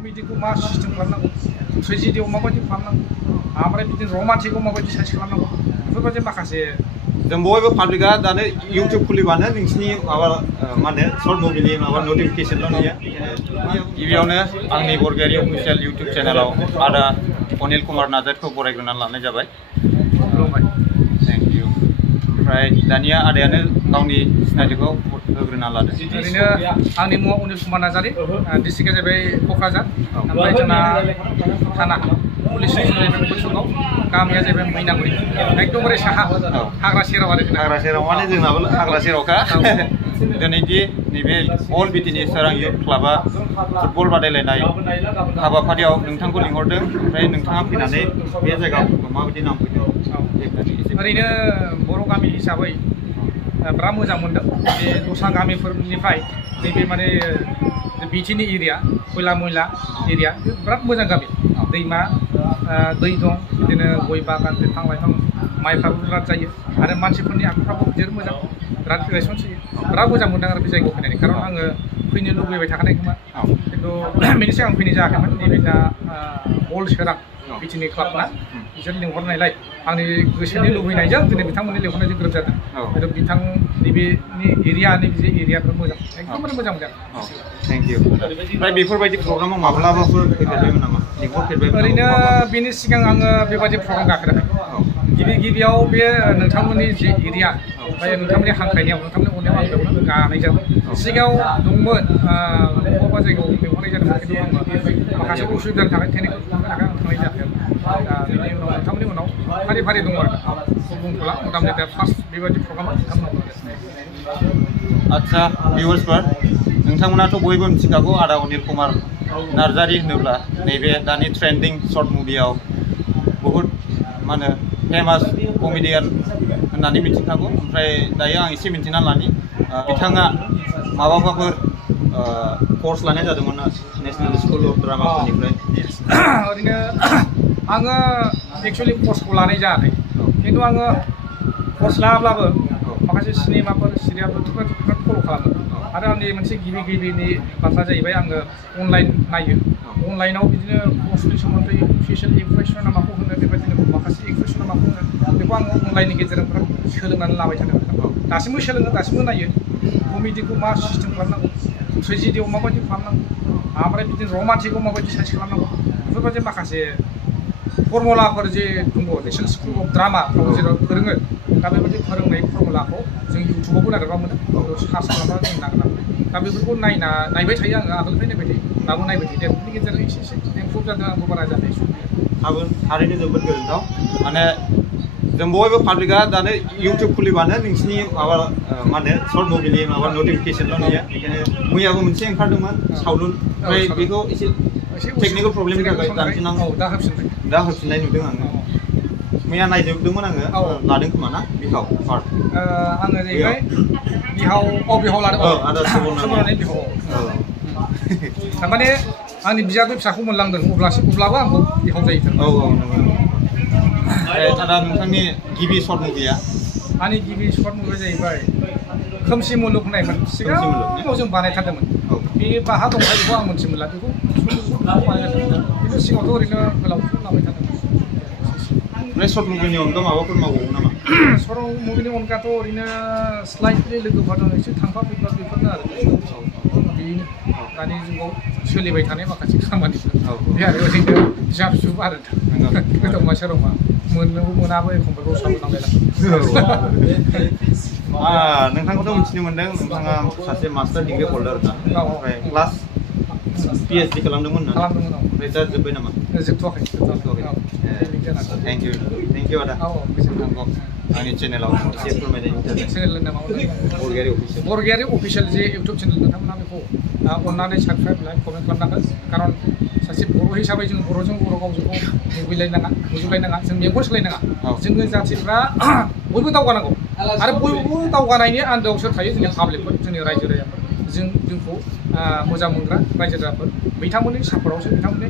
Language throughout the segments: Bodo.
कमेडिखौ मा सिस्टेम खालामनांगौ, ट्रेजेडियाव माबायदि खालामनांगौ, ओमफ्राय बिदिनो रमान्टिकआव माबायदि साइज खालामनांगौ, बेफोरबायदि माखासे जों बयबो पाब्लिकआ दानो इउटिउब खुलिबानो नोंसिनि माबा मा होनो सर्ट मुभिनि माबा नटिफिकेसनल' नुयो। गिबियावनो आंनि बरगयारि अफिसियेल इउटिउब चेनेलाव आदा अनिल कुमार नार्जारिखौ बरायग्रोनानै लानाय जाबाय। Thank you. ओमफ्राय दानिया आदायानो गावनि सिनायथिखौ होग्रोना लादो। ओरैनो आंनि मुङा अनिल कुमार नार्जारि, डिस्ट्रिक्टआ जाहैबाय क'क्राझार, ओमफ्राय जोंना थाना पुलिस स्टेसन जाहैबाय कचुगाव, गामिया जाहैबाय मैनागुरि, एकदमबारे साहा हाग्रा सेराव आरो जोंना। हाग्रा सेराव माने जोंनाबो हाग्रा सेरावखा। दिनैदि नैबे अल बिटिनि सोरां इयुथ क्लाबा फुटबल बादायलायनाय हाबाफारियाव नोंथांखौ लिंहरदों। ओमफ्राय नोंथाङा फैनानै बे जायगाफोरखौ माबायदि नांफैदों? ओरैनो बर' गामि हिसाबै बिराद मोजां मोनदों। बे दस्रा गामिफोरनिफ्राय नैबे माने बिटिनि एरिया, खयला मयला एरिया, बिराद मोजां गामि। दैमा दै दं, बिदिनो गय बागान, बिफां लाइफां, माइफ्राबो बिराद जायो आरो मानसिफोरनि आखुफ्राबो जोबोर मोजां, बिराद रेसपन्स होयो। बिराद मोजां मोनदों आरो बे जायगायाव फैनानै, खारन आङो फैनो लुबैबाय थाखानायखौमोन, खिन्थु बेनि सिगां फैनाय जायाखैमोन। नैबे दा अल सोरां बिटिनि क्लाबना बिसोर लिंहरनायलाय आंनि गोसोनि लुबैनायजों दिनै बिथांमोननि लिंहरनायजों गोरोब जादों। खिन्थु बिथांनि बेनि एरियानि जे एरियाफोर मोजां, एकदमबारे मोजां मोनदों। Thank you. ओमफ्राय बेफोरबायदि प्रग्रामाव माब्लाबाफोर फैफेरबायमोन नामा? ओरैनो बेनि सिगां आङो बेबायदि प्रग्राम गाखोराखै। गिबियाव बे नोंथांमोननि जे एरिया, ओमफ्राय नोंथांमोननि हांख्रायनायाव, नोंथांमोननि अननायाव आं बेयावनो गानाय जादों। सिगाङाव दंमोन, बबेबा जायगायाव लिंहरनाय जादोंमोन, खिन्थु आङो माखासे उसुबिदानि थाखाय टेकनिकेल प्रब्लेमनि थाखाय आं थांनाय जायाखै। दा बेनि उनाव नोंथांमोननि उनाव फारि फारि दङ आरो बुंथ'ला, मथा-मथि दा फार्स्ट बेबायदि प्रग्रामा नोंथांमोनाव। आदसा भिउवार्सफोर, नोंथांमोनाथ' बयबो मिथिखागौ आदा अनिल कुमार नार्जारि होनोब्ला नैबे दानि ट्रेन्डिं सर्ट मुभियाव बहुद मा होनो फेमास कमेडियान होननानै मिथिखागौ। ओमफ्राय दायो आं एसे मिन्थिना लानि, बिथाङा माबाफोर कर्स लानाय जादोंमोन ना नेसनेल स्कुल अफ ड्रामाफोरनिफ्राय? ओरैनो आङो एक्सुवेलि कर्सखौ लानाय जायाखै, खिन्थु आङो कर्स लायाब्लाबो माखासे सिनेमाफोर, सिरियालफोर बिराद फल' खालामो। आरो आंनि मोनसे गिबिनि बाथ्रा जाहैबाय, आङो अनलाइन नायो। अनलाइनाव बिदिनो कर्सनि सोमोन्दै फेसियेल एक्सप्रेसना माखौ होनो, बेबायदिनो माखासे एक्सप्रेसना माखौ होनो, बेखौ आङो अनलाइननि गेजेरजों बिराद सोलोंनानै लाबाय थादों। दासिमबो सोलोङो, दासिमबो नायो। कमेडिखौ मा सिस्टेम खालामनांगौ, ट्रेजेडियाव माबायदि खालामनांगौ, ओमफ्राय बिदिनो रमान्टिकआव माबायदि साइज खालामनांगौ, बेफोरबायदि माखासे फर्मुलाफोर जे दङ नेसनेल स्कुल अफ ड्रामाफ्राव जेराव फोरोङो। दा बेबायदि फोरोंनाय फर्मुलाखौ जों इउटुबावबो नागिरबा मोनो, सार्च खालामनानै जों नागिरनानै दा बेफोरखौ नायबाय थायो आङो, आगोलनिफ्राय नायबाय थायो, दाबो नायबाय थायो। बेफोरनि गेजेरजों एसे इमप्रुभ जादों, आंबो बारा जानाय थारैनो जोबोद गोजोनथाव। माने जों बयबो पाब्लिकआ दानो इउटिउब खुलिबानो नोंसिनि माबा मा होनो सर्ट मुभिनि माबा नटिफिकेसनल' नुयो। बेखायनो मैयाबो मोनसे ओंखारदोंमोन सावलुन, ओमफ्राय बेखौ एसे टेकनिकेल प्रब्लेमनि थाखाय दानफिननांगौ, दा होफिननाय नुदों आङो। मैया नायजोबदोंमोन आङो, लादों खोमा ना बिहाव पार्ट? आङो जाहैबाय बिहाव लादों, आदा सुबर्नानि बिहाव। थारमाने आंनि बिजाबै फिसाखौ मोनलांदों, अब्लाबो आंखौ बिहाव जायो। नंगौ। आदा नोंथांनि गिबि सर्ट मुभिया? आंनि गिबि सर्ट मुभिया जाहैबाय खोमसि मुलुग होननायमोन। सिगाङाव जों बानायथारदोंमोन, बे बाहा दंखायो बेखौ आं मोनथिमोनला, बेखौ बानायथारदोंमोन। खिन्थु सिगाङावथ' ओरैनो गोलाव लाबाय थादोंमोन। ओमफ्राय सर्ट मुभिनि अनगा माबाफोर मावबावो नामा? सर्ट मुभिनि अनगाथ' ओरैनो स्लाइटलि लोगोफोरजों एसे थांफा फैफा बेफोरनो आरो बेनो दानि जुगाव सोलिबाय थानाय माखासे खामानिफोर। बे आरो ओरैनो जाब जुब आरो गोदावमा सोरावमा मोननोबो मोनाबो, एखमबा रसाबो नांलायला। नोंथांखौथ' मिथिनो मोन्दों नोंथाङा सासे मास्टार डिग्रि हल्डार ना? ओमफ्राय क्लास PhD खालामदोंमोन ना? ओमफ्राय दा जोब्बाय नामा? जोबथ'वाखै। थेंक इउ आदा। आंनि चेनेलाव एसे फोरमायनायनि थाखाय। चेनेलनि नामा बरगयारि अफिसियेल जे इउटुब चेनेल, नोंथांमोना बेखौ अननानै साबस्क्राइब लाइक कमेन्ट खालामनांगोन। खारन सासे बर' हिसाबै जों बर'जों बर' गावजों गाव मुजुलायनाङा, जों मेगन सोलायनाङा। जोङो जाथिफ्रा बयबो दावगानांगौ, आरो बयबो दावगानायनि आन्दोआव सोर थायो? जोंनि पाब्लिकफोर, जोंनि रायजो राजाफोर, जोंखौ मोजां मोनग्रा रायजो राजाफोर, बिथांमोननि सापर्टआवसो, बिथांमोननि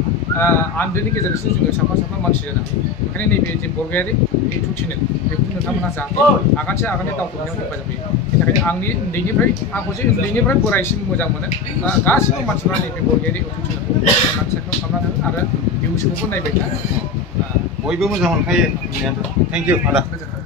आन्दोनि गेजेरजोंसो जोङो साफा मानसि जानो हायो। ओंखायनो नैबे जे बरगयारि इउटुब चेनेल, बेखौ नोंथांमोनहा जाहाथे आगानसे दावगानायाव हेफाजाब होयो। बेनि थाखायनो आंखौ जे उन्दैनिफ्राय बोरायसिम मोजां मोनो, गासिबो मानसिफ्रा नैबे बरगयारि इउटुब चेनेलखौ गोसोखौबो नायबाय था बयबो मोजां मोनखायो थेंक इउ आदा गोजोन्थों